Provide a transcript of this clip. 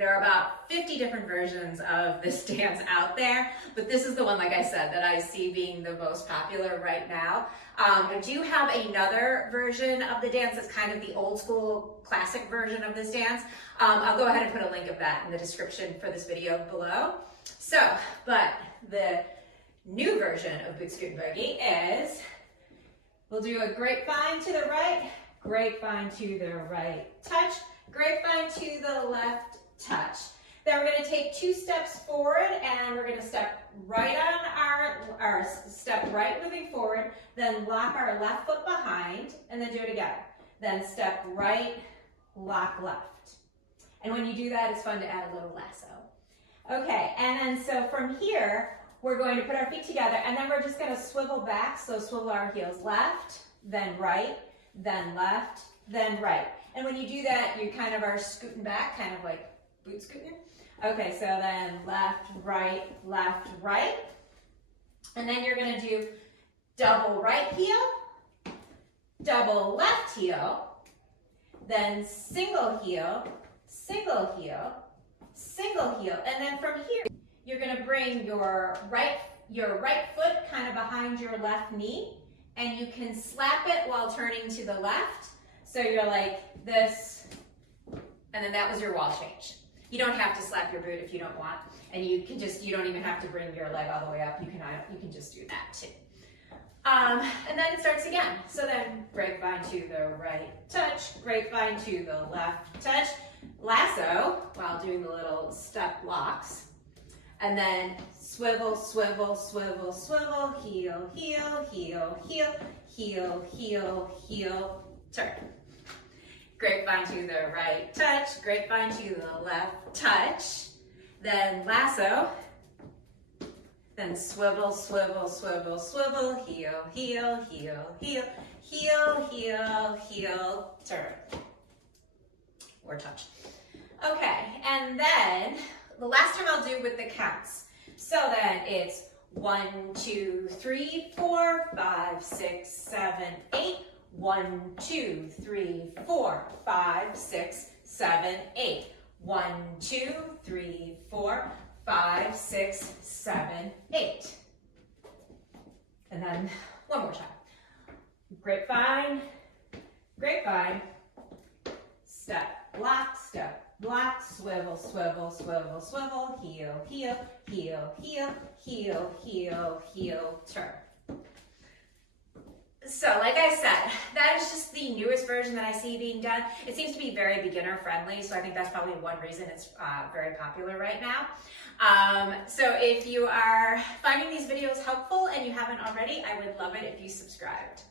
There are about 50 different versions of this dance out there, but this is the one, like I said, that I see being the most popular right now. I do have another version of the dance that's kind of the old school classic version of this dance. I'll go ahead and put a link of that in the description for this video below. So, but the new version of Boots, Scootin' Boogie is, we'll do a grapevine to the right, grapevine to the right, touch, grapevine to the left, touch. Then we're going to take 2 steps forward and we're going to step right on our step right moving forward, then lock our left foot behind and then do it again. Then step right, lock left. And when you do that, it's fun to add a little lasso. Okay, and then so from here, we're going to put our feet together and then we're just going to swivel back. So swivel our heels left, then right, then left, then right. And when you do that, you kind of are scooting back, kind of like boot scooting. Okay, so then left, right, and then you're going to do double right heel, double left heel, then single heel, single heel, single heel, and then from here you're going to bring your right foot kind of behind your left knee, and you can slap it while turning to the left. So you're like this, and then that was your wall change. You don't have to slap your boot if you don't want, and you don't even have to bring your leg all the way up. You can just do that too. And then it starts again. So then grapevine to the right, touch, grapevine to the left, touch, lasso while doing the little step locks, and then swivel, swivel, swivel, swivel, heel, heel, heel, heel, heel, heel, heel, turn. Grapevine to the right, touch, grapevine to the left, touch, then lasso, then swivel, swivel, swivel, swivel, heel, heel, heel, heel, heel, heel, heel, turn, or touch. Okay, and then the last time I'll do with the counts. So then it's 1, 2, 3, 4, 5, 6, 7, 8. 1, 2, 3, 4, 5, 6, 7, 8. 1, 2, 3, 4, 5, 6, 7, 8. And then one more time. Grapevine, grapevine, step, block, swivel, swivel, swivel, swivel, heel, heel, heel, heel, heel, heel, heel, turn. So like I said, that is just the newest version that I see being done. It seems to be very beginner friendly, so I think that's probably one reason it's very popular right now. So if you are finding these videos helpful and you haven't already, I would love it if you subscribed.